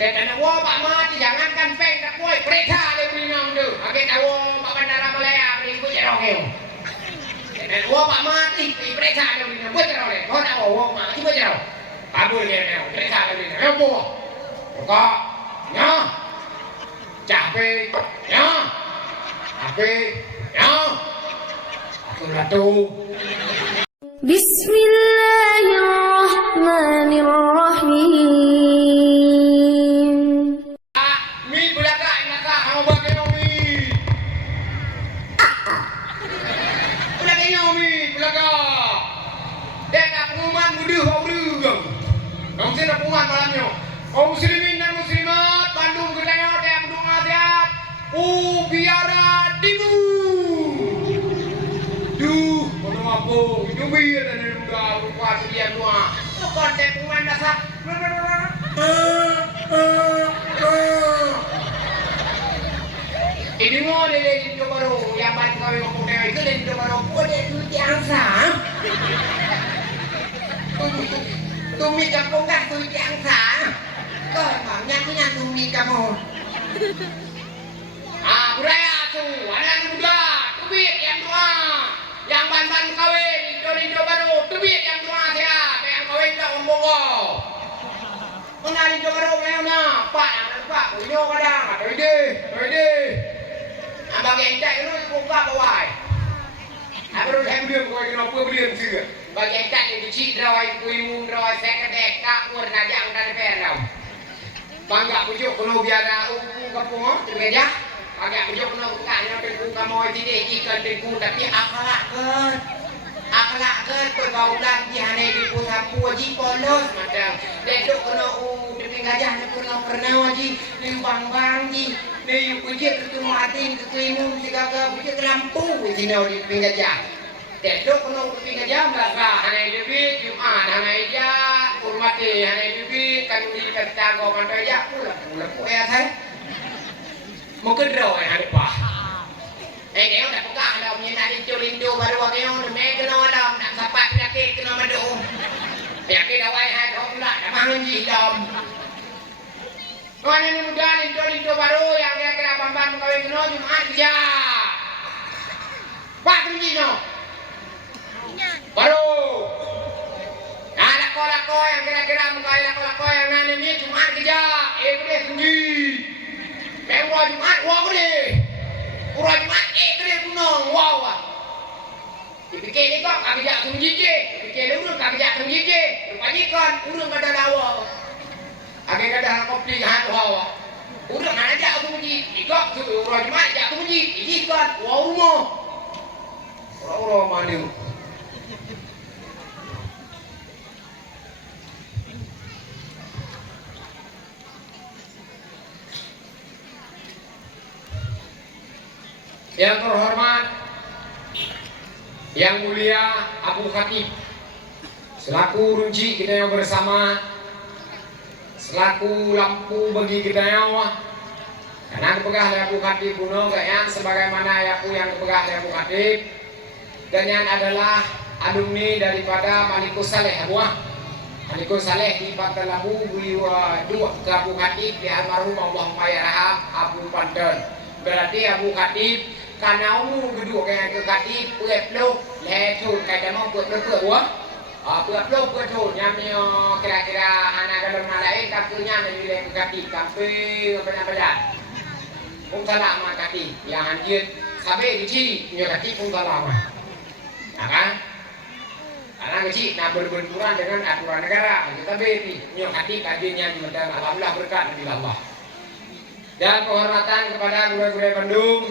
Tena wo Pak mati jangankan peng tak boy periksa dia beli nong tu. Age tahu Pak Bandara Malaya beli ku jerong eu. Tena wo Pak mati periksa dia beli nong jerong le. Kau tahu wo mati ku jerong. Kabul dia neo periksa dia beli nong. Yo kok nyo. Capek nyo. Ape nyo. Aku ratu. Bismillahirrahmanirrahim. Mi belakang kamu bagi mi. Belakang mi belakang. Dek pengumuman mudah mudah. Kamu sini pengumuman malamnya. Kaum muslimin dan muslimat Bandung Gedaya yang mendukung sehat. Biara dimu. Duh, kono apa? Itu biar dan muda rupa sedia dua. Bukan dek pengumuman dasar. Ini mau dari Indo Baru yang balik kawin komputer itu dari Indo Baru. Oh dari duit yang sah. Tumi kampung kan duit yang sah. Kau emangnya punya tumi kamu. Budaya tu, anak muda, duit yang dua, yang ban kawin dari Indo Baru, duit yang dua sehat, yang kawin tak membawa. Mengenai Indo Baru mana? Pak, punya kadang, ada ide. Abang yang cak itu buka bawah. Abang udah ambil kau ini apa belian sih? Bagi yang cak itu cik rawai kuimun rawai sekedek kak warna jang dan peram. Bangga pujuk kalau biara ukung kapung tu meja. Bangga pujuk kalau kanya pengku kamoy tidak ikan pengku tapi akhlak pergaulan di hane di pusat puji polos macam. Dedok kena demi gajah nak kena pernah ji limbang ji. Ni pujuk tu mati tu imum sigaga pujuk lampu di sini di pinggajah. Dedok kena pinggajah merasa hane lebih Jumat hane ya hormati hane lebih kan di kata go pantai ya pula thay. Mungkin roy hane pa. Nếu đã có cả đồng như này cho linh đô và đồ kêu được mẹ cái nó đồng nặng sắp bạc ra kia cái nó mà đồ đẹp cái đâu ai hai không lại đã mang lên gì đồng con ini muda linh đô baru yang kira-kira bamban kawin no Jumat kerja pak tu gì no baru nah lako yang kira-kira mengkawin lako yang nanti ini Jumat kerja boleh sendiri memang Jumat wah boleh Urang Jumat kena punong wow ah. Dipikir ni kau kami jak sembunyi je. Dipikir urang kami jak sembunyi je. Rupanya kan urang kada lawa. Age kada kopi han wow. Urang ana jak sembunyi. Ikak tu urang Jumat jak sembunyi. Ini kan wow rumah. Orang mana? Yang terhormat, yang mulia Abu Khatib selaku runci kita yang bersama, selaku lampu bagi kita yang karena kepegah Abu Khatib bunuh yang sebagaimana aku yang kepegah Abu Khatib dan yang adalah alumni daripada Malikus Saleh Malikus Saleh di Patalabu Wiwa dua ke Abu Khatib di almarhum Allahumma yarham Abu Panten. Berarti Abu Khatib karena gedung kayak ke Khatib peluk letul kayak mau peluk wah peluk nyamnya kira-kira anak dalam lain kakunya dari ke Khatib sampai apa salam Khatib yang anjir sampai di sini nyo Khatib salam ya kan karena kecil nak berbenturan dengan aturan negara kita beri nyo Khatib kajiannya dan alhamdulillah berkat dari Allah. Dan penghormatan kepada guru-guru Bandung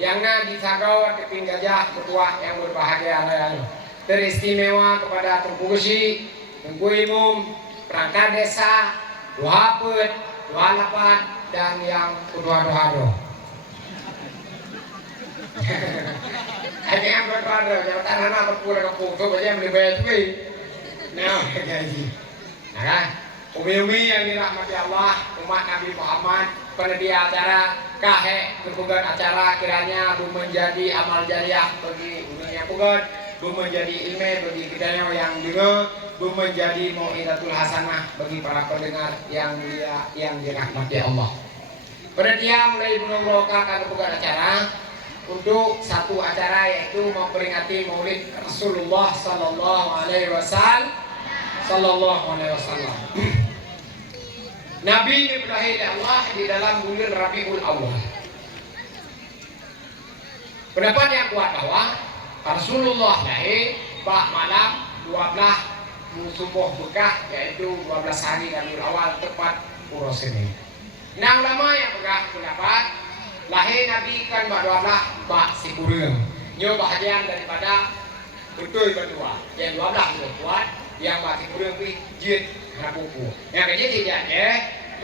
yang disagau keping gajah ketua yang berbahagia yang teristimewa kepada Tengku Gusi, Tengku Imum, perangkat desa, Dua Hapet, Dua Lapan, dan yang kedua-dua. Ada yang berdua, jabatan anak berpulang ke Punggung, saja melibat itu. Nah, kayak gini. Nah kan, umi-umi yang dirahmati Allah, umat Nabi Muhammad, penyedia acara kahe kebugan acara kiranya menjadi amal jariah bagi umi yang bukan menjadi ilmu bagi kita yang dengar, menjadi mau'idatul hasanah bagi para pendengar yang mulia yang dirahmati Allah. Panitia mulai mengobrolkan bukan acara untuk satu acara yaitu memperingati Maulid Rasulullah Sallallahu Alaihi Wasallam. Nabi dilahirkan oleh Allah di dalam bulan Rabiul Awal. Pendapat yang kuat bahwa Rasulullah lahir pada malam 12 subuh bekah, yaitu 12 hari Rabiul Awal tepat uros ini. Nah, ulama yang pendapat lahir Nabi kan bak sikureung. Nyo bahagian daripada betul berdua. Yang 12 itu kuat, yang bak sikureung pi jid buku. Yang kecil tidak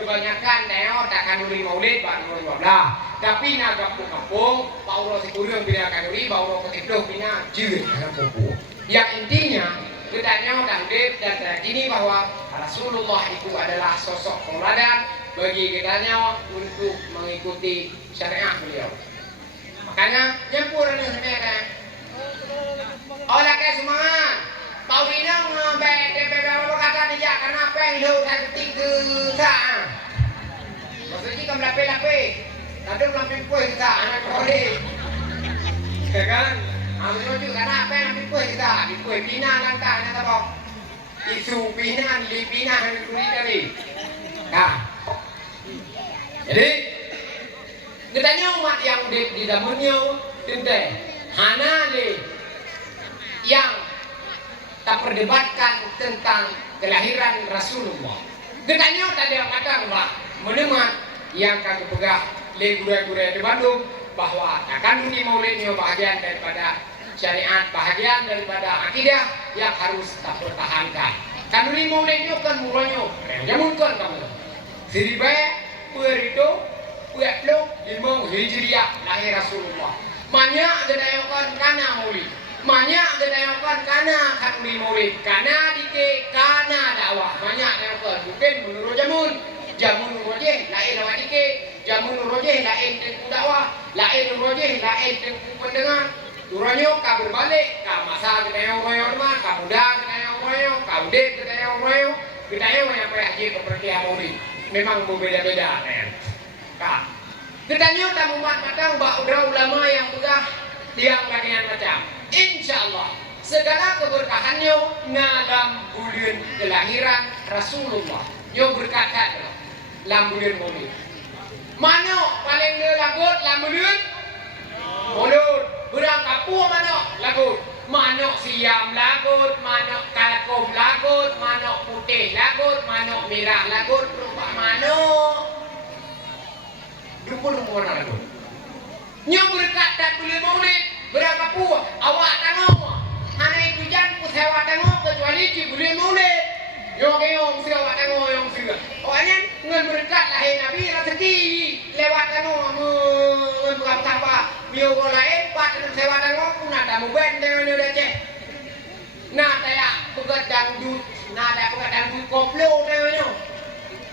kebanyakan neo takkan nuri maulid bak nomor 12. Tapi naga kampung Paulo sikureung bina kanuri, Paulo ketiploh bina jid buku. Yang intinya kita tangdip dan terkini bahwa Rasulullah itu adalah sosok tauladan bagi kitanya untuk mengikuti syariat beliau. Makanya nyempurna sebenarnya. Oleh ke semangat. Paulina ngabek DPP kata dia karena apa yang lu tak tiga sah. Maksudnya kamu lape-lape. Tadi lape kue kita anak kori. Kan? Ambil juga karena apa yang lape kue kita di kue pina lantai nanti apa? Isu pina di pina hari kuri tadi. Nah. Jadi katanya umat yang di dalamnya tente hana le yang tak perdebatkan tentang kelahiran Rasulullah. Katanya tadi yang kata bahwa menemat yang kami pegang le gura-gura di Bandung bahwa akan di maulidnya bahagian daripada syariat, bahagian daripada akidah yang harus tak pertahankan. Kan di maulidnya kan mulanya jamun kan kamu. Siribai Perido, Pueblok, Limong, Hijriah, lahir Rasulullah. Banyak gedayokan kana maulid. Banyak gedayokan kana kanuri maulid. Kana dike, kana dakwah. Banyak gedayokan. Mungkin menurut jamun rojeh, lain lawat dike. Jamun rojeh, lain dengan dakwah. Lain rojeh, lain dengan pendengar. Turanya ka berbalik, ka masa gedayong royo mah, ka muda gedayong royo, ka ude gedayong royo. Gedayong yang haji keperti maulid. Memang berbeda-beda kan. Kak, katanya tamu umat matang bak ulama yang udah tiang bagian macam. Insya Allah segala keberkahannya dalam bulan kelahiran Rasulullah. Yo berkata dalam bulan Maulid. Mana paling lagut dalam bulan Maulid. Berang kapur mana lagut. Manok siam lagut, manok kalkom lagut, manok putih lagut, manok merah lagut, rupa manok. Dupa-dupa mana lagut. Nyo berkat tak boleh maulid, berapa pun awak tengok. Hana itu jan pun sewa tengok kecuali ci boleh maulid. Yo keong si awak tengok yang si. Awaknya ngan berkat lahir Nabi rezeki lewat tengok ngan berapa. Mio lain pat dalam sewa tengok pun ada muben dengan dia cek. Nah saya pegat dangdut, nah ada pegat dangdut koplo dengan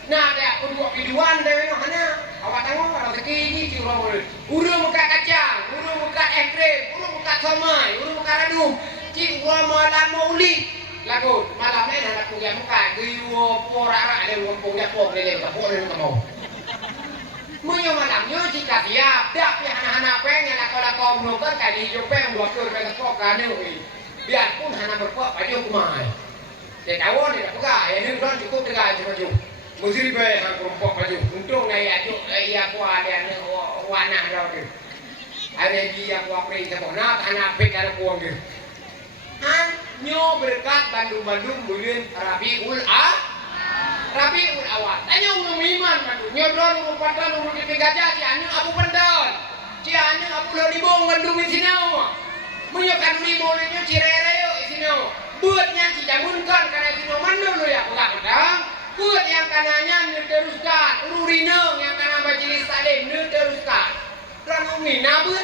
nah ada kedua biduan dengan hana. Awak tengok rezeki ini curang boleh. Urung muka kacang, urung muka ekrim, urung muka somai, urung muka radum. Cik gua malam maulid. Lagu malam ni nak punya muka giwo pora ada uang punya pok lele kapok lele kamu. Munyo malamnya jika siap, dak pi hana-hana pengen lakau-lakau menuker kali hijau peng buat tur pengen pok kanu. Biarpun hana berpok baju kumai. Dia tahu dia tak pegang, ya ni kan cukup dengan baju. Mesti baik hang berpok baju. Untung ngai ajuk ia kuah dia ni warna dah tu. Ada dia kuah peri sebab nak hana pek ada kuang dia. Han nyo berkat Bandung-Bandung bulan Rabiul Awal. Tanya umum iman Bandung. Nyo drone rupatan urut di gajah ci anu abu pendon. Ci anu abu lo dibong Bandung di sini. Menyokan limo nyo ci rere yo di sini. Buat yang ci jamunkan karena sini mandul lo ya pegang pedang. Buat yang kanannya teruskan. Urineng yang kanan majelis taklim teruskan. Dan umi nabut.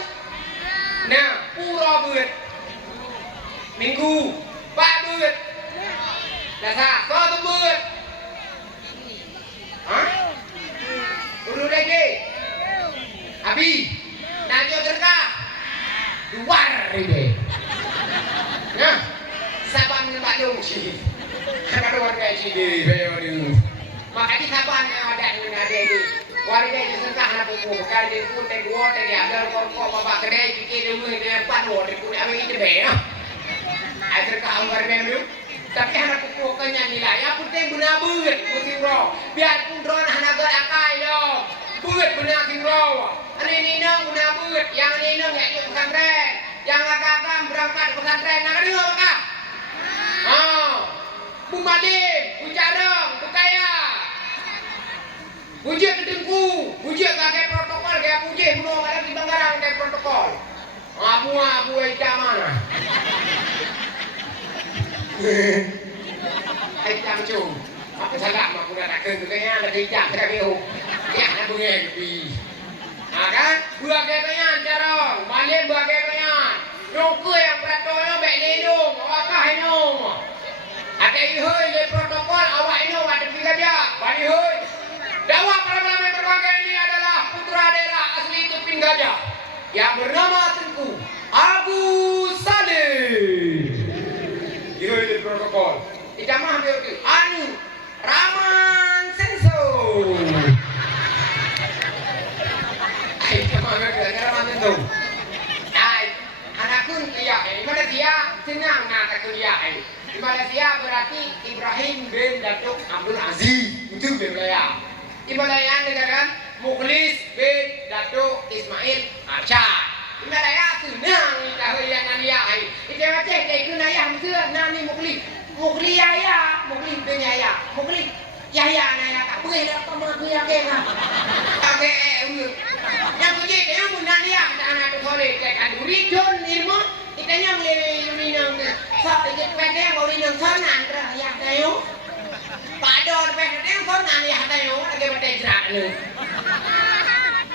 Nah, pura buat Minggu, Pak buat. Dasar, kau tu buat. Hah? Urut lagi. Abi, nak jauh terkah. Luar ini. dong sih. Ada warga sini, bayar. Makanya kapan yang ada ini. Warga itu sengkah anak buku, bukan di pun tegua tegi ada korko bapak kedai pikir dulu itu yang panu di pun apa itu bayar. Ada kau warga itu. Tapi anak buku kanya nilai. Ya pun teh benar buat musim roh. Biarpun drone anak berakai dong. Buat benar musim roh. Ini nong benar buat. Yang ini nong ya ikut pesantren. Yang agak berangkat pesantren. Nak dengar apa? Bu Madin, Bu Carong, Bu Kaya. Bujik ketengku, bujik pakai protokol kayak bujik belum ada di Banggarang kayak protokol. Abu ita mana? Ita macam, aku salah aku dah tak kena kaya ada ita tak kaya. Ya nak bunyi lebih. Kan? Buat kaya Carong, balik buat kaya. Rokok yang protokol baik lindung, awak hinung. Ada ihoi le protokol awak hinung ada tiga dia, balik ihoi. Dakwah para ulama berbagai ini adalah putra daerah asli Tupin Gajah yang bernama Tengku Abu Saleh. Ihoi le protokol. Ijamah ambil tu. Anu Raman Senso. Ijamah ambil tu. Raman Senso. Anakun dia. Di Malaysia senang nak kuliah. Di Malaysia berarti Ibrahim bin Datuk Abdul Aziz. Itu Malaysia. Di Malaysia negara Mukhlis bin Datuk Ismail Arsyad. Di Malaysia senang kita yang nanya. Kita macam itu naya mesti nani Mukhlis. Mukhlis Yahya, Mukhlis bin Yahya. Mukhlis Yahya naya tak boleh dah kamu aku yakin lah. Okey, yang punya dia pun nanya kita anak tu boleh kan duri John ilmu kita yang lele yuninang tu. So kita pendek boleh nang sana antara yang tahu. Padahal pendek sana yang tahu lagi pendek jerak ni.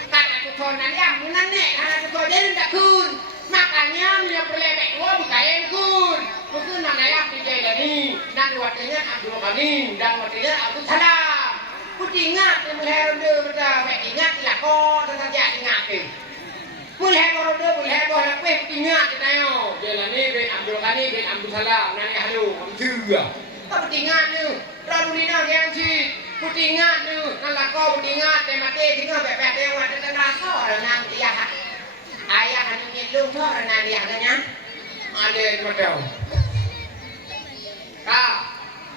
Kata tu sana yang menanek anak tu jadi tak kun. Makanya dia pelebek dua bukain kun. Mungkin nanya di Jailani dan waktunya Abdul Ghani dan waktunya Abdul Salam. Putih ingat yang mulai ronde berda, baik ingat lah kau tentang dia ingat tu. Mulai ronde, mulai boleh peh ingat kita yo. Jailani bin Abdul Ghani bin Abdul Salam nanya halu, amjua. Kau putih ingat tu, lalu ni nak yang si putih ingat tu, nak kau putih ingat, mati tinggal bebek dia waktu tentang rasa orang dia. Ayah anu nyelung tu orang dia katanya. Ada macam.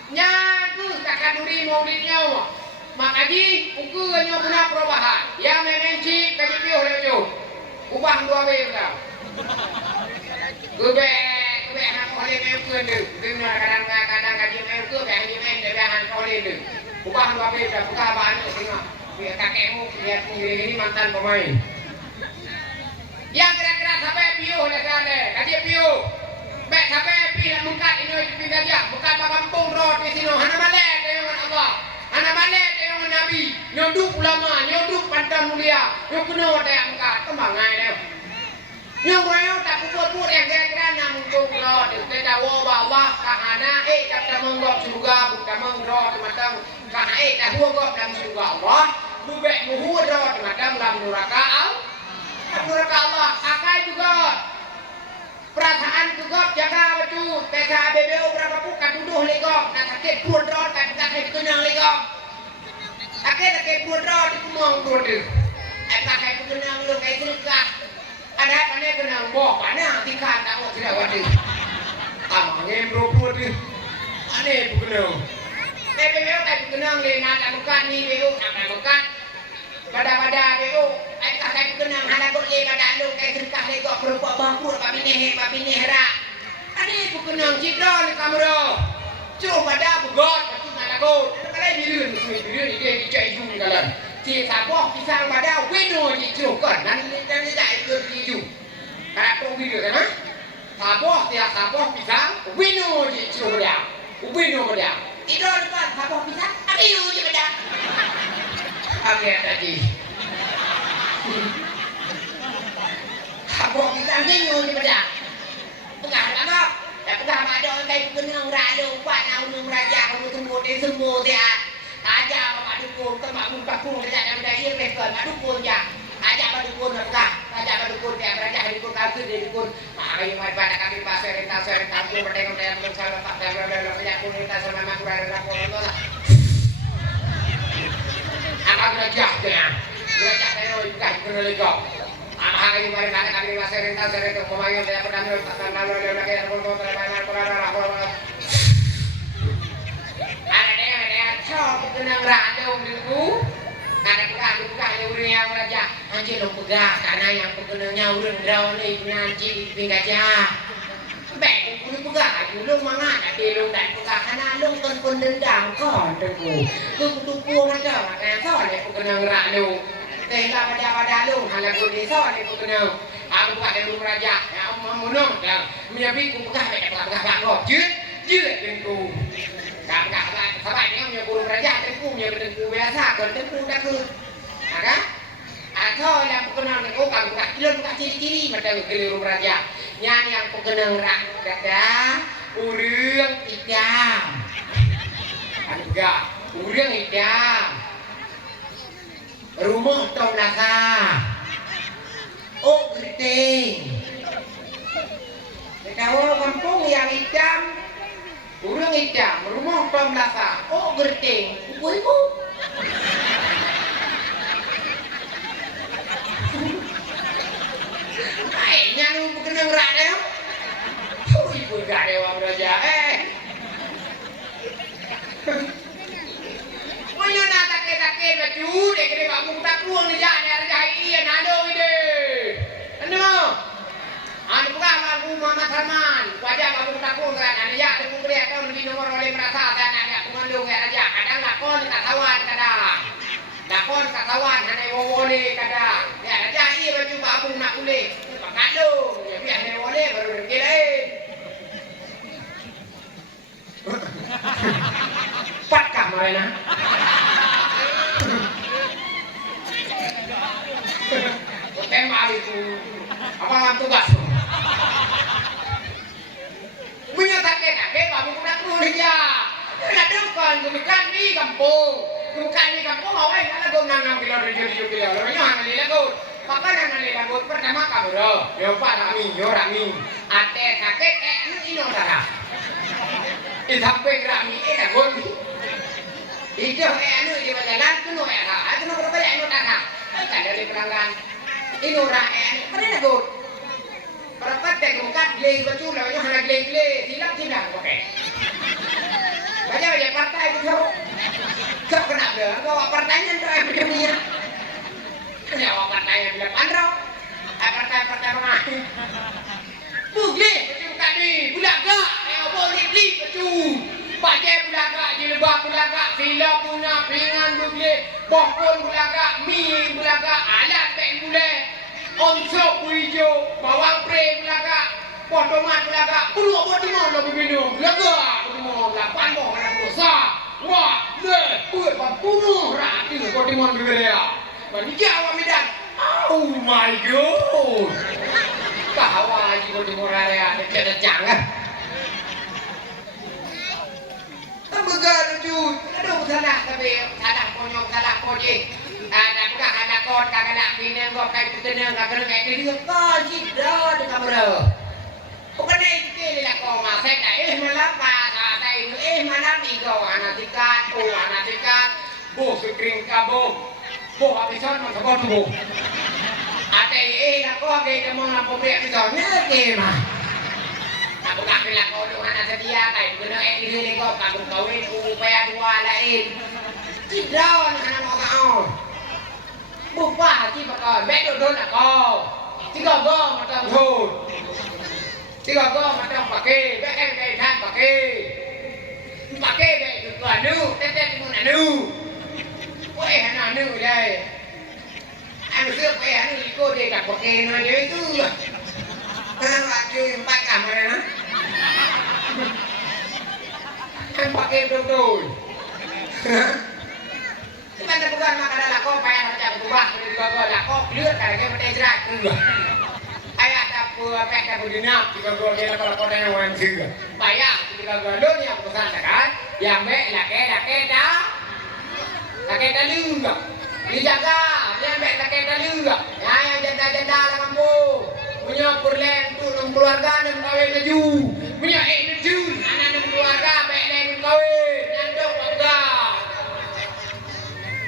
Nyatu takkan duri maulidnya. Makaji uku hanya guna perubahan. Yang memenci kaji piuh lecu. Ubah dua benda. Kubek hang oleh mempunyai tu. Dengar kadang kaji mempu kaji mempunyai hang oleh tu. Ubah dua benda. Buka banyak tengok. Biar kakekmu lihat ini mantan pemain. Yang kira-kira sampai piuh le sana. Kaji piuh. Baik sampai piuh mungkat ini di Gajah. Bukan kampung road di sini. Hana malek dengan Allah. Hana malek dengan Nabi. Nyoduk ulama, nyoduk pantan mulia. Nyok kuno ada yang mungkat. Kembang ngai dia. Nyok rayu tak buat yang kira-kira namun tung road. Kita bawa kahana tak menggop surga. Bukan menggop macam kahana tak menggop dalam surga Allah. Bubek muhur road macam dalam neraka Allah. Akai juga. Perasaan juga jaga baju. Pesa BBO berapa bukan tuduh legok. Nak sakit pun rot kan sakit kenang legok. Sakit pun rot itu mau turun. Sakit kenang lu kayak sedekah. Ada pandai kenang boh mana tikan tak mau tidak wadi. Amangnya bro tu. Aneh bukan. BBO kayak kenang le nak bukan ni BBO nak bukan. Pada BBO saya kenang hana boleh pada lu kayak sedekah legok perempuan bangku babi nehra. Ade ku kenang cidra ni kamera. Cuma pada bugot pasti nak lagu. Kalau dirun dia dicai jung kalan. Si sabok pisang pada weno di cukan dan tak ikut di jung. Kalau video kan? Sabok pisang weno di cukan. Weno pada. Idol kan sabok pisang adio je pada. Okey tadi. Abang kita ngenyo ni pada. Tengah lama. Dah tengah ada kayak kenang ralu, buat nak raja kamu tunggu dia semua dia. Aja mak dukun, kemak mun pakung dia dalam daya mereka mak dukun ya. Aja mak dukun dah. aja dukun tiap raja dukun kaki dia dukun makanya mai pada kami pasir renta ku bertengok tengok salah tak ada banyak kunita sama mak kurang rapor lah apa gerajah dia gerajah dia bukan kena legok makanya mai pada kami pasir renta pemain dia pernah tak lalu lagi pun terbanyak kurang rapor ada dia cok kenang radong dulu karena buka urang yang raja anjir lo pegah karena yang pegenangnya urang draw ni nanti di pinggir aja baik aku pegah lu mangan ada lu dan pegah karena lu kan dendam kau tuku aja makanya soalnya pegenang rak lu tenda pada lu hala ku di soalnya pegenang aku buka dari raja ya memunung dan menyabi ku pegah pegah kau jut ku Kakak sabanya punya burung raja tentu punya tentu biasa kan tentu dah ke ada atau yang kenal dengan orang buka kilon buka ciri-ciri macam keliru raja yang pengenang rak ada urang idam ada urang idam rumah tong laka oh geriting kalau kampung yang idam urang idam, rumah tom lasa, oh gerting, ibu. Kayaknya lu kenang rak deh. Oh ibu gak dewa beraja, Punya nak take baju, dek kira kamu tak kuang ni jangan ada iya nado ide. Ano? Anu bukan aku Muhammad Salman, wajah kamu takut kan? Ya, aku beri kau lebih nomor oleh merasa dan ada pengandung ya raja. Kadang lakon katawan kadang, lakon katawan hanya wole kadang. Ya raja iya baju kamu nak boleh, pengandung ya biar hanya wole baru berkirim. Pat kamar na. Tema itu apa tugas? Menyatakan kamu nak kerja. Nak depan kemukan ni kampung mau mana kau nanam kilo. Lalu hanya ni lagu. Pakai hanya ni lagu pertama kamu dah. Yo rami. Ate sakit ini orang. Sampai rami lagu. Itu anu di jalan tu no ya. Aku no berapa anu tak. Kan dari pelanggan. Ini orang mana lagu. Perapat dek mukat gleng baju lalu hanya gleng silap pakai. Banyak partai itu kau kenapa? Kau partainya tu yang punya. Kenapa partainya bilang andro? Partai mana? Bugle baju mukat ni bulaga. Boleh beli baju. Pakai bulaga, jilbab bulaga, silap punya pingan bugle, bokon bulaga, mie bulaga, alat beg bule. Onsop hijau, bawang pre belaga, potomat belaga, puluh potimon lagi minum, belaga, potimon, 8 moh nak dosa, wah, buat puluh ratus potimon berbeda, bani Jawa Medan, oh my god, kawan lagi potimon raya, ada jangan, begal jujur, aduh salah konyol, salah kojek. Ada bukan anak kon kagak nak pinang kok kayak tenang kagak kayak dia kau dah de kamera. Bukan itu lah kau masih dah malam pada ini malam kau anak tikat bu sekring kabo bu habisan masuk tu. Ada lah kau kayak mau ngapain habisan ni mah. Aku tak pilih kau tu anak setia kayak kena ini kau kagum kawin upaya dua lain. Tidak anak mau. Bukan si pakai beg dodol nak kau. Tiga gom macam tu. Tiga gom macam pakai beg kan pakai beg tu anu, tetet pun anu. Weh anu deh. Anu siap anu ikut dia tak pakai mana dia itu. Kan lagi 4 kamar na. Kan pakai dodol. Mana bukan makanan lako payah macam berubah dari juga lako lihat karena kita jerat juga. Ayah dapur pek dapur dinam jika gua dia kalau kau yang orang juga. Payah jika gua lo yang pesan kan, yang mek laki dah lu enggak. Dijaga, yang mek laki dah lu enggak. Ya yang janda-janda lah kampung. Punya purlen tu nang keluarga nang kawin laju. Punya laju anak nang keluarga baik nang kawin. Nandok keluarga.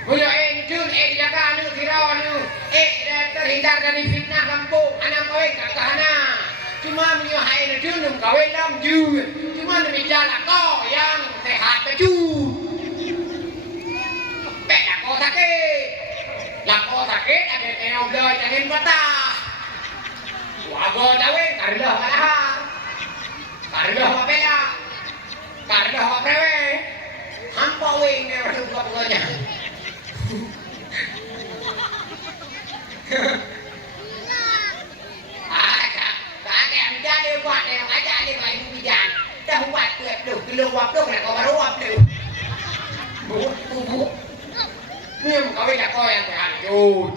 Punya laju jaga anu kirau anu. Terhindar dari fitnah kampung. Anak kawin tak kahana. Cuma punya laju nang kawin lam ju. Cuma demi jalan kau yang sehat baju. Baik dah kau sakit. Lah kau sakit ada yang udah jangan patah. Wago dawin karena mahal, karena apa karena apa hampa wing ni masuk ke pokoknya. Tak yang jadi buat yang aja ni bagi bijan, dah buat tu keluar tu nak kau baru apa tu? Bu, ni kau nak kau yang terhancur.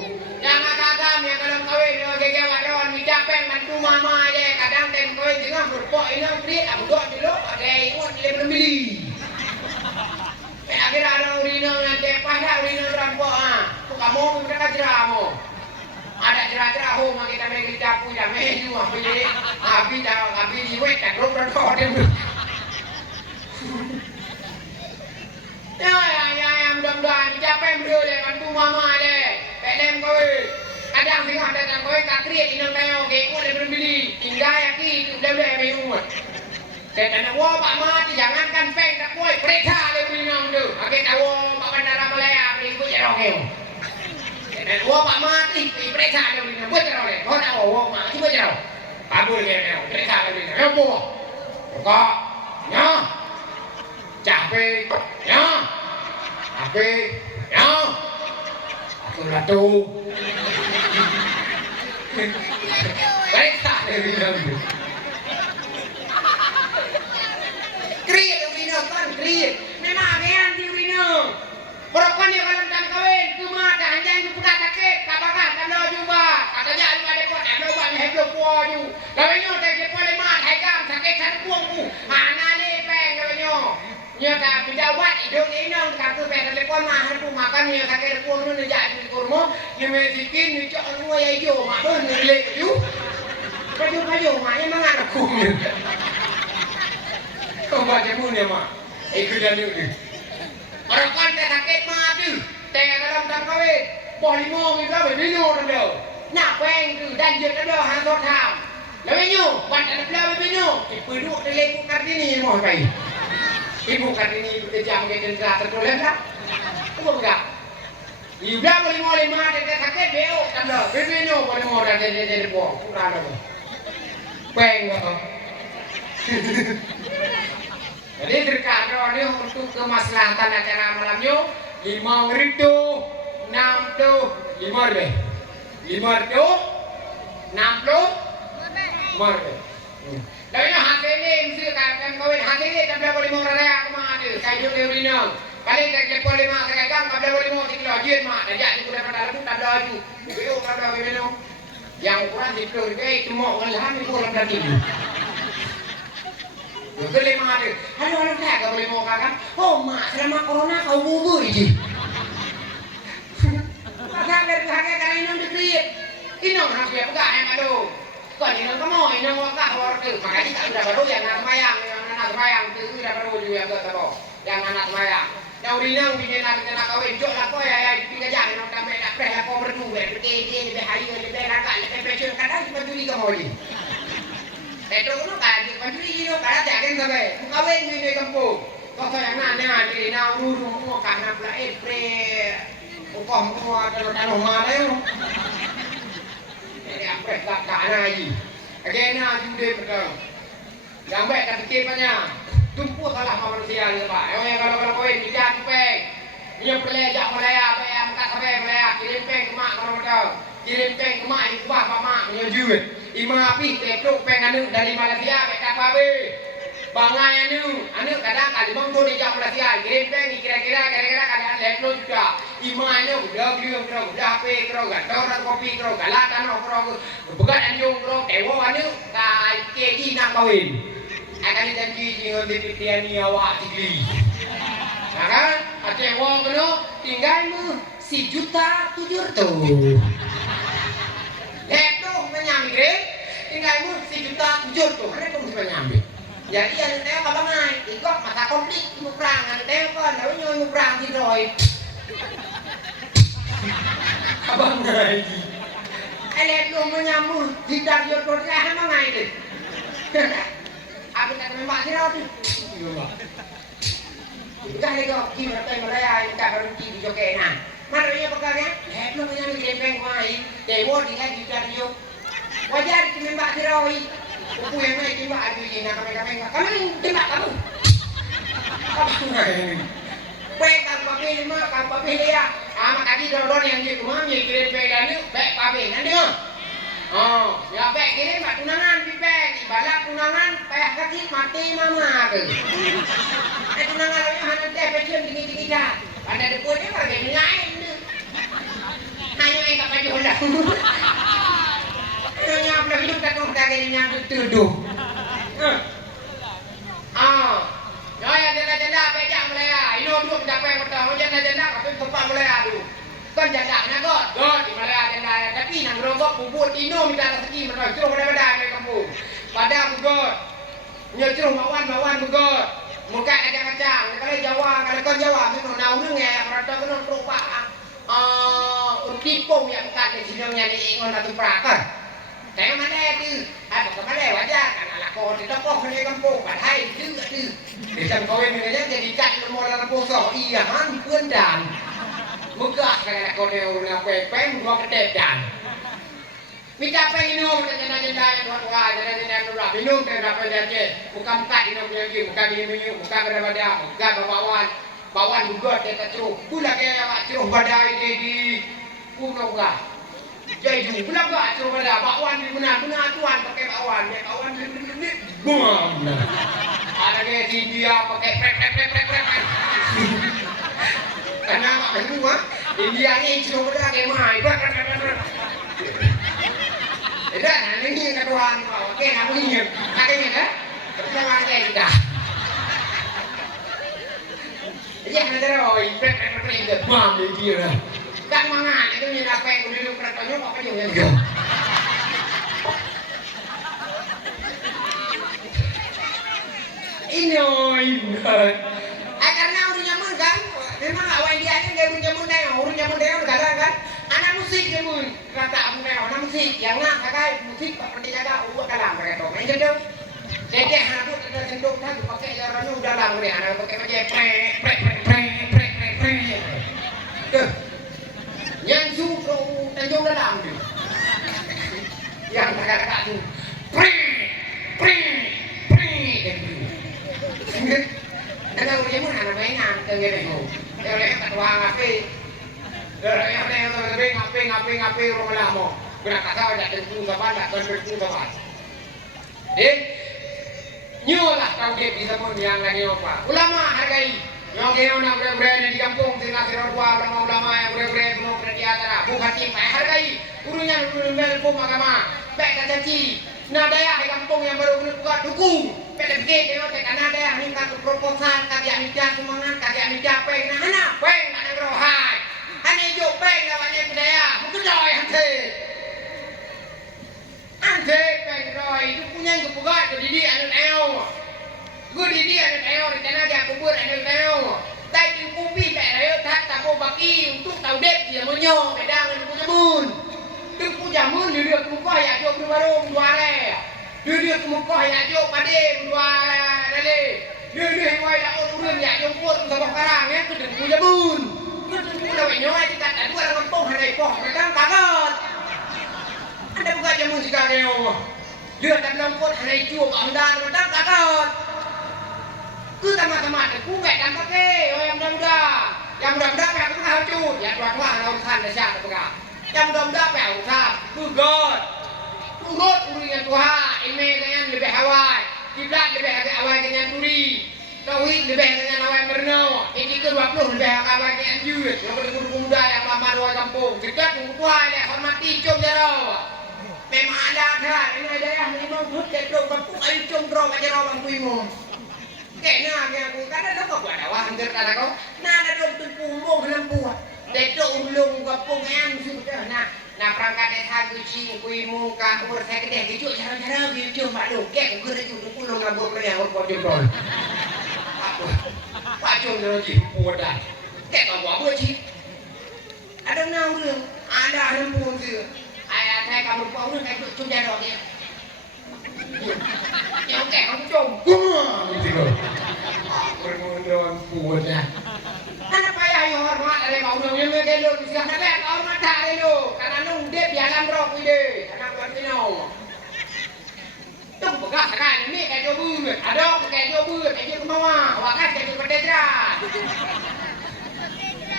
Jangan kagam yang kalau kawin dengan gaya waron dijapeng bantu mama aja kadang tem kawin tengah berpok hilang trik abu dok dulu ada ikut dia beli. Akhirnya ada urino yang tepah dah urino rampok bukan mau mereka jeramu. Ada cerah-cerah home kita bagi capu jam meju habis diwek dan grup rodor dia. Ya mudah-mudahan dijapeng dulu deh bantu mama deh. Pelem kowe. Kadang sing ada tang kowe ka kriet inang tayo ke ko le beli. Tinggal yaki tu dah meumut. Kata nak wa pak mati jangankan peng tak kowe periksa le minang tu. Ake tawo pak bandara Malaya beri ko jero ke. Kata wa pak mati periksa le minang ko jero le. Ko tak wa mati ko jero. Kabul ke periksa le minang. Yo po. Kok nya. Capek nya. Ape nya. Ratu. Baik tak dari dalam. Kriet Urino kan kriet. Memang agean di Urino. Berapa ni kalau tang kawin cuma dah anjang tu pernah sakit. Kabakah kalau juga. Kata jangan ada pot ada buat ni hidup puaju. Kawinyo tak je boleh mat hai kam sakit satu puangku. Ana ni peng kawinyo. Nya ka pejabat hidup ini nang ka tu pe telepon mah tu makan nya sakit puang nu jak di kurmo nya mesikin ni cok nu ya ijo mak ben le ju kaju mak nya mangan aku kau baca pun ya mak ikut dan ni orang kan tak sakit mah tu tengah dalam tang kawin boh limo mi berapa minum dah nak peng tu dan je dah hang tot tham lawan nyu buat ada berapa minum dipeduk dalam kartini mau pai. Ibu kan ini jam ke terakhir tertulis lah, ibu enggak. Ibu dah boleh mah dia sakit beo kan dah, bebeno boleh mau dah jadi buang, kurang dah. Peng kau. Jadi terkadang ni untuk kemaslahatan acara malamnya 5 ribu, 6 tu, 5 lebih, 5 tu, 60, 5 lebih. Tapi hasil ni mesti kan kawin hasil ni tak boleh mau raya kemana tu, saya jual dia Urino. Paling tak boleh mau saya kan tak boleh mau tiklo jian mak, dah jadi sudah pada lalu tak ada tu. Itu tak ada Urino. Yang ukuran tiklo itu mau ngelahan itu orang dah tinggi. Boleh mau ada. Halo tak boleh mau kan? Oh mak selama corona kau bubur je. Pasal dari harga kali ini dikriet. Ini orang siapa gak yang aduh. Kau ni nang kamu, nang wakak war tu. Makanya tak sudah baru yang anak semayang tu sudah baru juga yang tu. Yang anak semayang. Yang urinang bini nak kawin jok lah kau ya tiga jam nak sampai nak preh kau berdua. Berkede lebih hari lebih rakat lebih pressure kadang cuma juli kamu ni. Itu kan kan juli ni kadang jangan sampai. Kawin ni di kampung. Kau yang nanya jadi nak urus semua karena pula preh. Kau semua dalam rumah tu. Apa tak lagi. Agena juga betul. Yang baik tak fikir banyak. Tumpu salah manusia ni pak. Yang kalau kau ini jangan peng. Dia pelajak Malaya apa yang tak sampai Malaya kirim peng ke mak kalau betul. Kirim peng ke mak ibu bapa mak punya jual. Ima api teplok peng anu dari Malaysia baik apa be. Bangai anu kadang kali bang tu dia jauh Malaysia. Kirim peng kira-kira kadang leplo juga. Imanya udah bilang kerong, udah apa kerong, gator kopi kerong, galatan kerong, begat anjung kerong, tewo anu, kai keji nak kawin. Akan janji dengan dipitian ni awak tigli. Nah kan, tewo keno tinggal mu 1.700.000. nyambi grade tinggal mu 1 juta 7 tuh mana kamu bisa nyambi jadi anu teo kalau naik ikut masa komplit mu perang anu teo kan tapi nyoy mu perang di roy abang naik elek lu menyambut tidak dia percaya emang ngai deh aku tak membak sirau tu kan lego gimana teh Malaya yang tak berhenti di Jogena mana dia pekarnya lu menyambut lempeng mai dewo dia di radio wajar di membak sirau aku yang naik timbak adu ini nak kami timbak kamu apa ngai baik kamu pakai lima kamu pakai dia amat tadi dodon yang dia rumah yang kira pedan ni baik pakai nanti oh ya baik kira mak tunangan pipek balak tunangan payah kaki mati mama ke tunangan lagi hanya teh pecium tinggi dah pada depannya pakai lain tu hanya yang tak baju dah hanya apa hidup tak kau dah kini yang tuduh ya janda pejak Malaya ini duduk dapat yang pertama janda tapi tempat Malaya dulu kan janda nak god di Malaya janda tapi nang rongkok bubut ino minta rezeki menoi ceruh pada di kampung pada bugot nyeruh mawan bugot muka kacang-kacang kalau Jawa kalau kon Jawa memang nau nge rata kena perupa tipung yang kat di sinongnya di ingon atau prakar saya mana tu apa kemana wajar karena lakon di tokoh di kampung padahal itu bisa kawin dengan jadikan nomor lampu so iya man pun dan megah kayak lakon yang udah peng dua kedep dan minta minum janda-janda yang tua janda-janda yang tua minum berapa janda muka minum lagi muka minum muka berada muka bawan juga dia terus pula kayak apa terus badai di pulau gak jadi pula gak terus pada bawan benar tuan pakai bawan ni bom ada kayak India pakai prek karena apa semua India ni terus pada kayak mai dah ini ketuaan oke namanya kakeknya kan sama kayak kita iya ada roy prek bom dia lah kan mangan itu ni apa yang dulu kertanya apa yang dia ini karena udah nyaman kan memang awal dia ni dia udah nyaman kan anak musik dia pun rata anak musik yang nak pakai musik seperti jaga uang dalam mereka tu main jodoh jadi anak tu ada sendok dah pakai jarannya udah dalam ni anak pakai prek yang suruh tanjung dalam tu yang kakak tu Kalau dia pun anak mainan, tenggere tu. Kalau dia tak tuang api, kalau dia ngapi orang lama, berapa kau dah tentu kapan dah tentu kapan. Nyolah kau dia bisa pun yang lagi apa. Ulama hargai. Yang kau nak berada di kampung tengah serua ulama yang berada semua berada di antara. Bukan timpa hargai. Urunya pun agama. Baik caci. Nah daya di kampung yang baru buka dukung. Pada begitu tengok karena daya ni kata proposal kaki amidah semangat kaki amidah peng. Nah anak peng ada rohai. Ane jo peng lawannya budaya. Mungkin roy ante peng roy itu punya kebuka dididik anu eo. Gue dididik anu eo rencana dia kubur anu eo. Tai tim kupi pek rayo tak tapo baki untuk tahu dep dia menyo pedang anu punya bun. Tengku jamun dia kemuka ya jo berwarung duare. Dia kemuka ya jo padem duare dale. Dia wai dak urun ya jo pur sabah karang ya tu tengku jamun. Tengku dah nyoy ti kat dua orang kampung hanai poh pedang kaget. Ada buka jamun sekarang dia tak lemput hanai cuok amdan pedang kaget. Ku sama-sama ku gak dan pakai yang mudah-mudah yang aku tahu cu ya tuan-tuan orang kan dah siap apa yang mudah-mudah apa usah gugot urunya Tuhan ini dengan lebih awal kiblat lebih awal dengan turi tauhid lebih dengan awal merno ini ke-20 lebih awal dengan jud yang berguru muda yang lama dua kampung dekat Tuhan yang hormati cum jaro memang ada kan ini ada yang memang hut kedo kampung ayo cum dro jaro bang kuimu kena aku kada ada kok ada wah hancur kada kau nah ada dong tu pumbung lembu dedo ulung kampung yang sudah nah Nah perangkat desa kucing kui muka umur saya gede gitu cara-cara video mak dongkek gue itu pulau ngabur yang pojok don. Pak Jom lagi mudah. Kayak kau apa sih? Ada nang dulu, ada pun tu. Ayah saya kamu kau ni kayak cuma jalan dia. Yang kayak kamu jom. Gitu. Bermunduran punya. Kenapa ya hormat ada kau ni mereka lu siapa nak hormat ada lu. Karena nung dia biaran rok ide. Karena kau ni no. Tu bukan sekarang ni kayak jobu. Ada kayak jobu, kayak jobu kemana? Wakat kayak jobu pedera.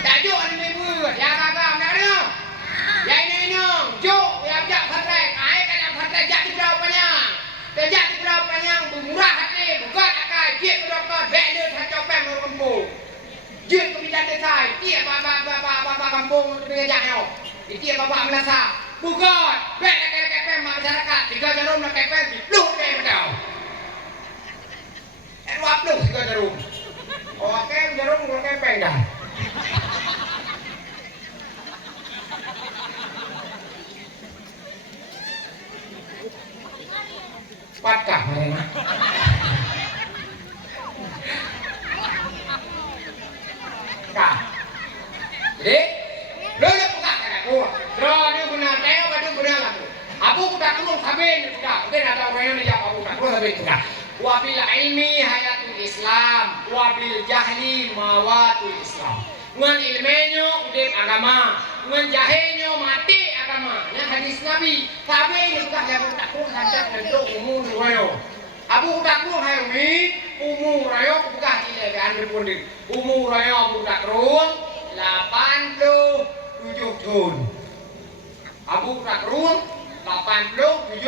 Tak jok ni minggu. Ya kakak nak ada. Ya ini jok ya jak pakai. Ai kan pakai jak di pulau panjang. Jak di pulau panjang murah hati. Bukan akai jek ke doktor. Beli tak copet merempuk. Jek ke bidan desa. Dia bapa kampung tu dengan jaknya. Dia bapa melasa. Bukan. Beli kepem masyarakat. 3 jarum nak kepem. Lu kepem kau. Wap lu 3 jarum. Oke jarum kau kepem dah. Patkah mereka? Kah? Jadi, lo nak buka kan aku? Lo ni guna teo, kadu guna aku. Aku kuda kurung sabin kuda. Mungkin ada orang yang menjawab aku kuda kurung sabin kuda. Wabil ilmi hayatul Islam, wabil jahli mawatul Islam. Ngan ilmenyo udip agama, ngan jahenyo mati agama. Yang hadis Nabi, sabi ni bukan yang tak kurung sanjak untuk umur rayo. Abu tak kurung hayo ni umur rayo bukan ile ke ande pundit. Umur rayo budak kurung 87 tahun. Abu tak kurung 87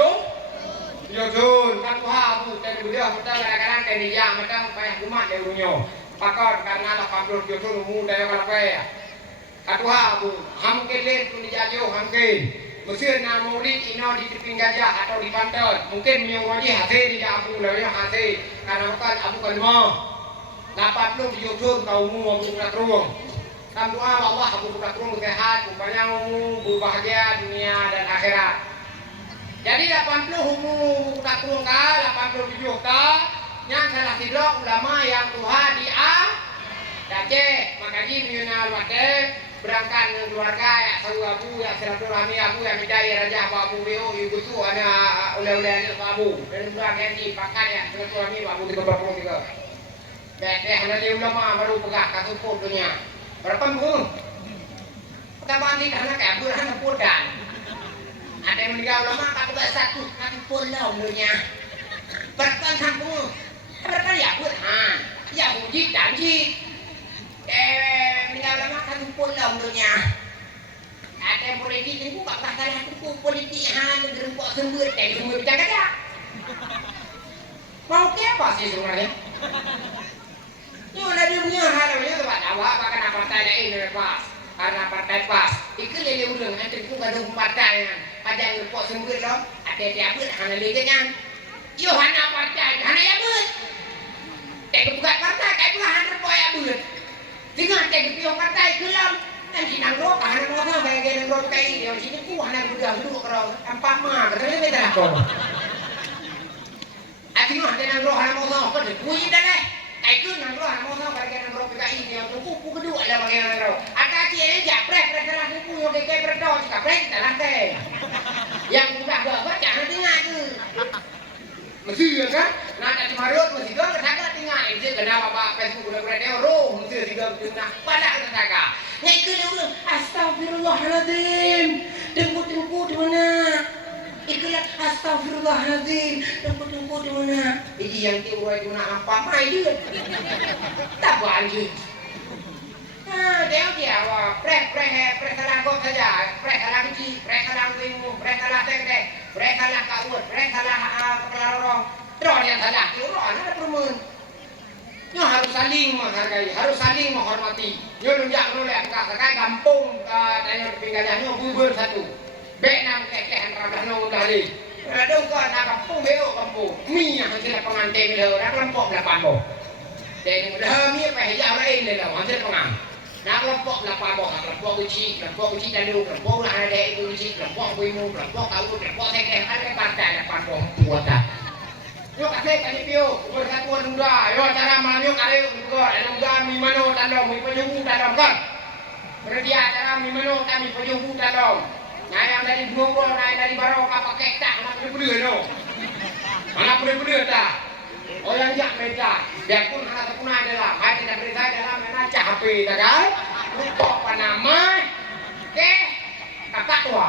tahun. Kan tuha abu tak dia betul kadang-kadang dia macam payah rumah dia runyo. Pakar karena 87 tahun umur dia kalau payah. Katuha abu, hamkin len pun dijajo hamkin. Mesir na murid ino di teping gajah atau di pantai. Mungkin menyuruh hasil di abu lalu hasil. Karena bukan abu kalma. 87 tahun kau umur abu budak ruang. Dalam doa Allah abu budak ruang bersehat, panjang umur, berbahagia dunia dan akhirat. Jadi 80 umur budak ruang ka, 87 ka. Yang salah tidak ulama yang Tuhan Aceh, makanya Yunal Wadek berangkat dengan keluarga ya tahu abu ya silaturahmi abu yang bidai raja abu beo ibu tu ada oleh-oleh ni abu dan keluarga yang dipakai ya silaturahmi abu 33. Bete hanya dia ulama baru pegah kasuput dunia. Berapa pun? Pertama ni karena kayak abu hanya pudan. Ada yang meninggal ulama tak pegah satu pun lah dunia. Berapa sangkung? Berapa ya pun ya uji janji. Meninggal lama kan pun lah untuknya. Ada politik ni bukan pasal aku politik negeri buat sembur, sembur jangan ada. Mau ke apa sih sebenarnya? Ni ada dunia hal ni tu buat awak karena partai lain lepas. Karena partai pas. Ikut lele ulang nanti tu ada partai yang pada buat sembur lah. Ada dia buat hana lele kan. Yo hana partai, hana ya buat. Bukan partai, kayak bukan hana buat ya buat. Dengan tegi pion partai kelam nanti nang ro ka nang mo sa kay nang ro kay dia sini ku nang budak dulu karo ampa ma katanya beda lah ko ati mo nang ro nang mo sa ko de ku ida le ay ku nang ro kay nang ro kay dia tu ku kedua lah bagi nang ro ata ti ini japre salah ku yo kay berdo ka pre kita lantai yang budak gak jangan tinggal tu mesti kan nak cuma rot mesti kan kata tinggal itu kenapa Pak Facebook udah berada roh mesti tiga nah pada kata nyai ke dulu astagfirullahaladzim tunggu di mana ikulah astagfirullahaladzim tunggu di mana ini yang tiurai di mana apa mai dia tak banjir dia wah pre salah kok saja pre salah kecil pre salah wimu pre salah sekde pre salah kawat pre salah kepala lorong terus yang salah itu ada permen nyo harus saling menghargai harus saling menghormati nyo lunjak nolak kakak kampung dan pinggirnya nyo bubur satu benang kekeh antara nol dari ada kan kampung beo kampung mie hasil pengantin dia orang kelompok 80 jadi mudah mie apa hijau lain dia hasil pengang Nak kelompok lapar bok, kelompok uci dalu, kelompok lah ada itu uci, kelompok buimu, kelompok kau, kelompok sekeh, ada partai lapar bok buatan. Yo kasih kali pio, bersatuan muda. Yo cara malam yo kali juga, ada muda mi mano tandom, mi penyumbu tandom kan. Berarti acara mi mano kami penyumbu tandom. Nah yang dari Bungkul, nah dari Barokah pakai tak, mana boleh no. Mana boleh tak. Oh yang jak mereka, biarpun anak pun adalah, saya tidak berita dalam mana HP, tak kan? Lupa apa nama? Oke, kakak tua.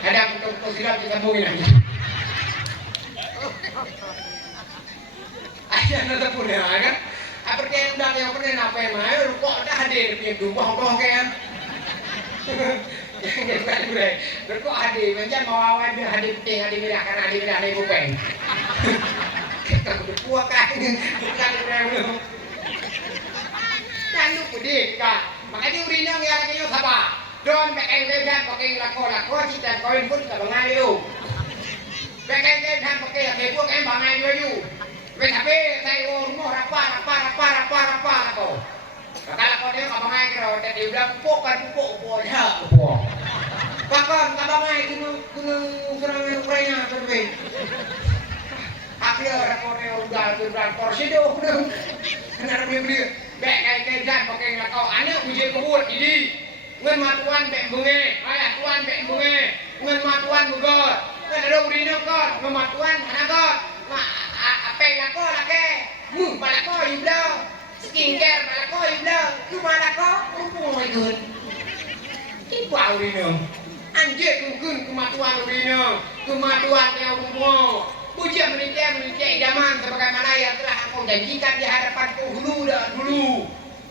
Ada untuk silap disambungin aja. Aja nanti pun ya kan? Apa yang udah yang pernah apa yang mana? Lupa dah hadir punya dua kan? Jangan bukan gue, berkok hadir, macam mau awal dia hadir penting, hadir merah kan hadir merah hadir bukan. Kita berdua kan, bukan berdua. Jangan lupa deh, kan. Makanya urinang yang lagi yo sabar. Don pakai legan, pakai lako, cita koin pun kita bangai yo. Pakai legan, pakai lako, kan bangai yo. Tapi saya rumah rapa lako. Kalau kau dia kau bangai kau, tapi udah pupuk ya, pupuk. Bahkan kau bangai gunung Ukraina tu tu. Akhirnya rapornya udah porsi tu, kenapa beli? Bek kayak dan pakai lakau, anak uji kebut jadi ngan matuan bek bunge, ayah tuan bek bunge, ngan matuan bugot, kan ada urino kot, ngan matuan anak kot, apa lakau lake, balakau iblau, skincare balakau iblau, tu balakau, kumpul lagi. Tiba urino, anjir mungkin kematuan urino, kematuan yang kumpul. Puja meninjau idaman sebagaimana yang telah engkau janjikan di hadapan penghulu dulu.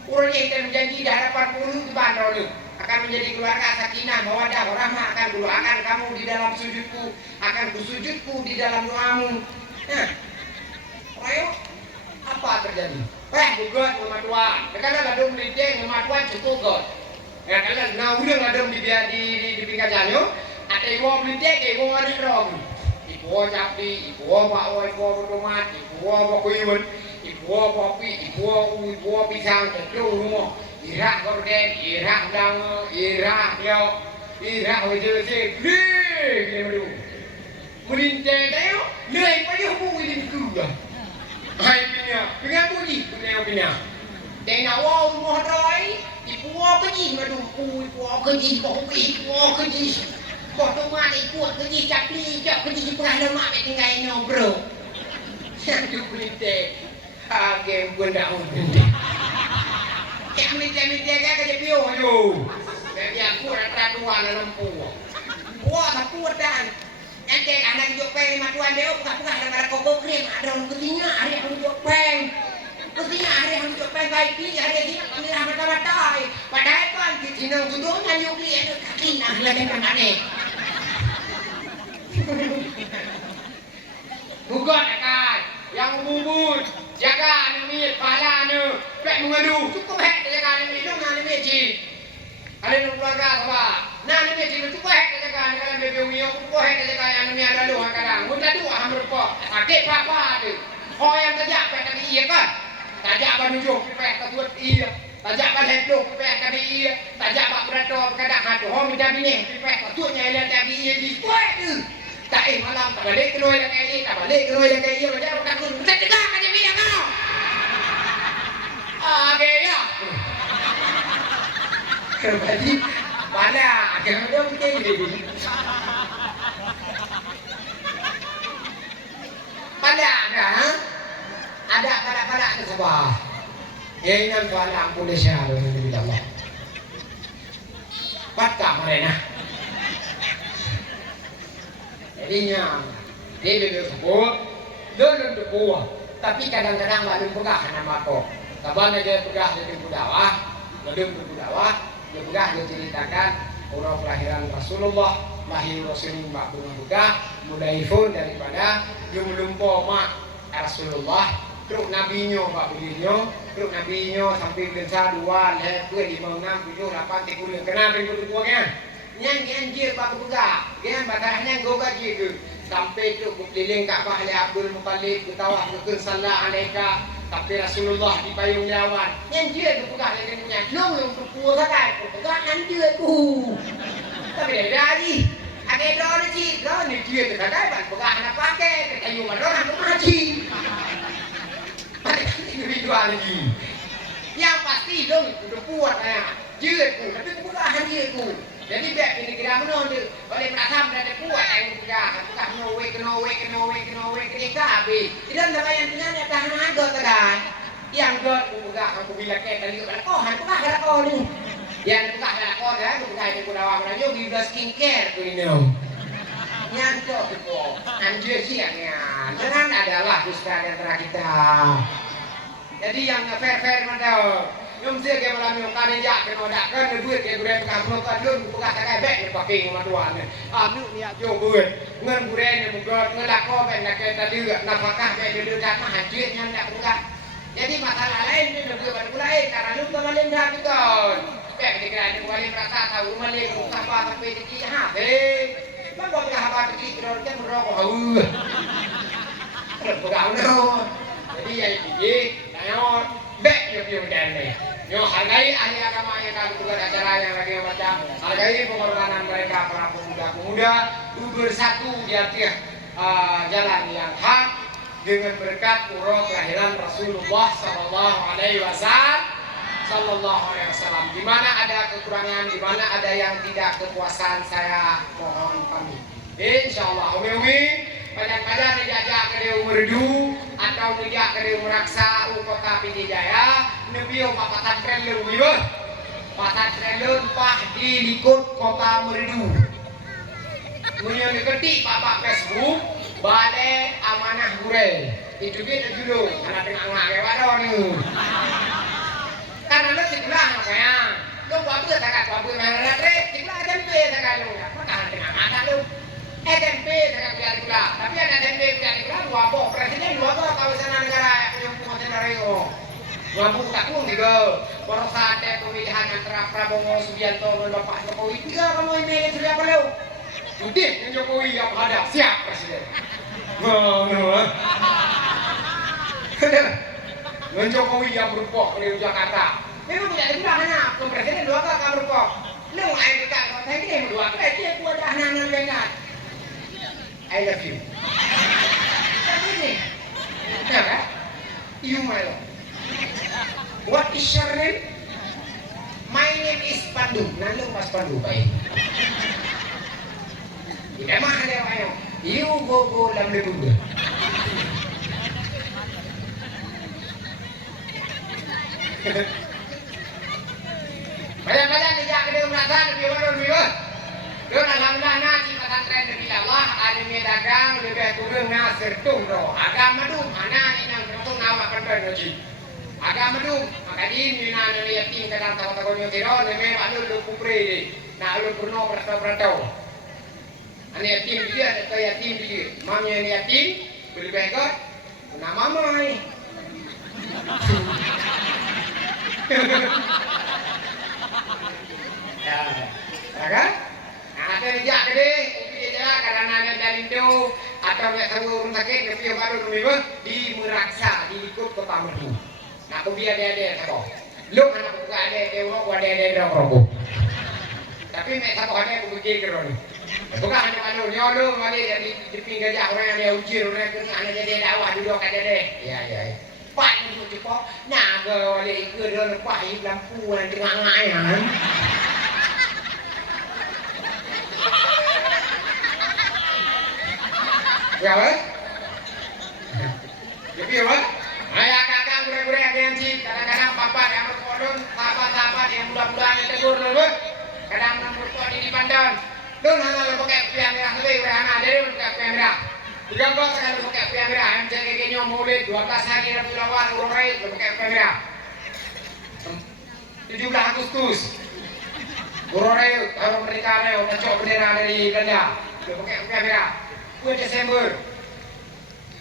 Urangnya yang berjanji di hadapan penghulu di bandar itu akan menjadi keluarga sakinah mawaddah warahmah, akan kudoakan kamu di dalam sujudku, akan kusujudku di dalam doamu. Nah, ayo apa terjadi? Bugot mematuan. Karena ladung meninjau mematuan cukup god. Ya kalau nah udah ladung di pingkajanyo, ada iwo meninjau, iwo ada rom. Ibu capi, ibu bakwan, ibu bertomat, ibu bakuyun, ibu kopi, ibu pisang, tentu semua. Irak gorden, Irak dango, Irak yo, Irak wajah segede, kemana? Merintah tayo, leh payah bu ini juga. Hai punya bunyi, punya. Tengah wow rumah rai, ibu keji, madu, ibu keji. Kau tu mana ikut kerja capli, kerja pernah lemak tinggal ini bro. Yang tu berita, game pun dah berita. Yang berita kan kerja pio tu. Jadi aku rata dua lempu. Wah tak kuat dan. Nanti anak hidup peng matuan dia, bukan ada koko krim, ada orang ketinya hari yang hidup peng. Ketinya hari yang hidup peng baik ni, hari ini kami dah mata-mata. Padahal kan kita nak duduk nyanyi dia kaki nak lagi kan aneh. Bukan akan yang bubut jaga anemit pala anu pek mengadu cukup hek jaga anemit dong anemit ji ada nak keluarga apa nah anemit ji cukup hek jaga kalau bebe umio cukup hek jaga anemit ada lu kadang muda tu hampir kok sakit apa tu oh yang tajak pek tadi iya kan tajak banujuk pek kebuat iya tajak balhedo pek tadi iya tajak bak berato kadang hadu ho minta bini pek ketuanya dia tadi iya di tu tak malam tak balik ke luar lagi tak balik ke luar lagi ya macam takut saya tegak aja biar kau oke ya jadi mana akhirnya dia begini pada ada pada itu sebab ini yang tuan ampun desa dengan Allah patah mereka jadinya dia bebek sebut dan buah tapi kadang-kadang nggak dipegang nama kok kabarnya dia pegang jadi budawah dia pegang dia ceritakan orang kelahiran Rasulullah lahir Rasulullah buka mudaifun daripada dia melumpuh mak Rasulullah terus nabinya pak belinya terus nabinya sampai lensa dua leher 5 6 7 8 10 kenal dengan buahnya yang anjir pak buka yang batarahnya goga jitu sampai tu keliling Kaabah oleh Abdul Muttalib bertawaf ke salat alaika Tapi Rasulullah di payung nyawan. Yang dia tu pegang lagi punya. Long yang berpuluh sakai. Pegangan dia tu. Tapi dia lagi. Ada doa ni. Doa ni dia tu sakai. Pegang nak pakai. Kayu mana nak mengaji. Mereka individual lagi. Yang pasti dong udah puas saya. Dia tu. Tapi pegangan dia tu. Jadi biar ini kira mana tu. Oleh perasaan berada puas yang pegang. Pegang no way. Ketika habis. Tidak ada yang punya ni tahan agak kan. Yang god aku pegang aku bilang kayak tadi pada kau han pegang dah kau ni. Yang pegang dah kau dah aku pegang aku dah awak yo give skincare tu ini. Yang tu tu. Anjir siangnya. Jangan adalah dusta di antara kita. Jadi yang fair mana Yung siya kaya malam yung kanaya kaya dak kan buat kaya gure pegang penukan lun pegang sakai bek ni paking sama tuan ni. Nu niya jo buat ngan gure ni mugot ngedak ko bek nak kaya tadi nafkah bek dia dak mah hancur nya dak pegang. Jadi masalah lain ni lebih pada pula karena lu kemalim dah gitu. Bek dikira ni kemalim rasa tahu kemalim muka apa sampai diki ha Bang buat apa diki kira kan merokok hau. Pegang no. Jadi ya diki naon bek yung dan ni. Yung hargai ahli agama yang kami tugas acara yang lagi macam hargai pengorbanan mereka para pemuda-pemuda bersatu di atas jalan yang hak dengan berkat urut kelahiran Rasulullah Sallallahu Alaihi Wasallam. Di mana ada kekurangan, di mana ada yang tidak kepuasan, saya mohon pamit. Insyaallah umi banyak-banyak dijajak ke dia merdu atau dijak ke dia meraksa kota Pidijaya nebi papatan trailer wiba papatan trailer pah di likut kota merdu punya ketik bapak Facebook balai amanah gure itu dia dulu karena tengah ngake wadah ni karena lo ciklah makanya lo buat apa mana rek ciklah tempe takkan lo maka tengah mata lo SMP dengan biar gula, tapi ada SMP biar gula dua boh presiden dua boh kawasan negara yang pengaruh dua boh tak pun juga baru saat pemilihan antara Prabowo Subianto dan Bapak Jokowi tiga kamu ini sudah perlu Udin dan Jokowi yang ada siap presiden dan Jokowi yang berpok di Jakarta memang tidak ada hanya presiden dua kali berpok lu air dekat kalau saya ini dua kali dia buat anak-anak lengan I love you. Tapi ni, kan? You my love. What is your name? My name is Pandu. Nalo Mas Pandu baik. Tidak mah ada ayo. You go lam lebur. Banyak-banyak dijak ke dia merasa lebih baru. Don alhamdulillah na ci pesantren Nabi Allah alimi dagang lebih kurang na sertung do agama dum ana ni nang tertung awak kan doji agama dum maka di na na yatim kadang tahu nyo tiro ne me alu lu kupre di na alu purno bertau ani yatim dia atau yatim dia mamnya ni yatim beli begot nama mamai ya kan ada rejak gede, upi dia karena ada dalin tu atau nak tahu rumah sakit, tapi yang baru rumah di Meraksa, di Likut Kota Merdu. Nak upi ada satu. Lu anak buka ada orang ada rokok. Tapi mek satu ada buku keroni. Bukan hanya kalau nyolo mari jadi di pinggir jah orang ada uji orang kena ada jadi dakwah duduk ada deh. Ya. Pak itu cepat. Naga oleh ikut dia lepas lampu yang tengah ngayan. Ya, jadi apa? Ayah kakak gure-gure yang cip, kadang-kadang papa yang berkodon, sahabat-sahabat yang mudah-mudahan yang tegur dulu, kadang berkodon di pandan, dun hanya pakai piang merah lebih berana dari pakai piang merah. Juga kau sekali pakai piang merah, yang cekiknya mulut 12 hari dari lawan urai pakai piang merah. 17 Agustus, urai kalau pernikahan yang cocok bendera dari Belanda, pakai piang merah. 2 Desember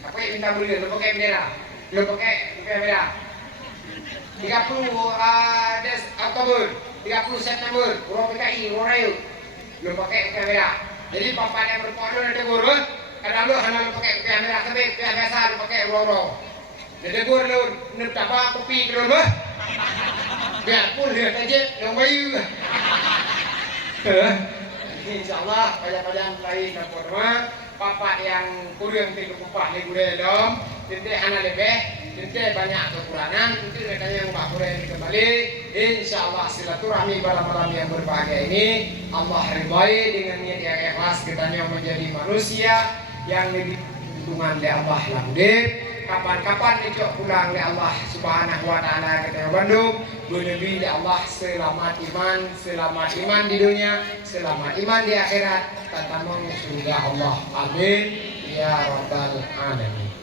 apa yang minta beli lu pakai bendera lu pakai merah 30 Oktober 30 September Urang PKI Rorayu lu pakai merah jadi papan yang berpadu ada guru kadang lu hanya lu pakai merah tapi biasa lu pakai roro Dedegur lu nutapa kopi lu mah. Biarpun lihat aja yang bayu. Insyaallah pada lain performa papa yang kurang tiga pupah ni gure dom. Tinte anak lebih, tinte banyak kekurangan, tinte mereka yang bakure ini kembali. Insyaallah silaturahmi pada malam yang berbahagia ini Allah ridhai dengan niat yang ikhlas kita menjadi manusia yang lebih lindungan oleh Allah lahudip. Kapan-kapan dicok pulang oleh Allah Subhanahu wa taala ke Bandung, bernabi oleh Allah selamat iman di dunia, selamat iman di akhirat, tanpa surga Allah. Amin ya rabbal alamin.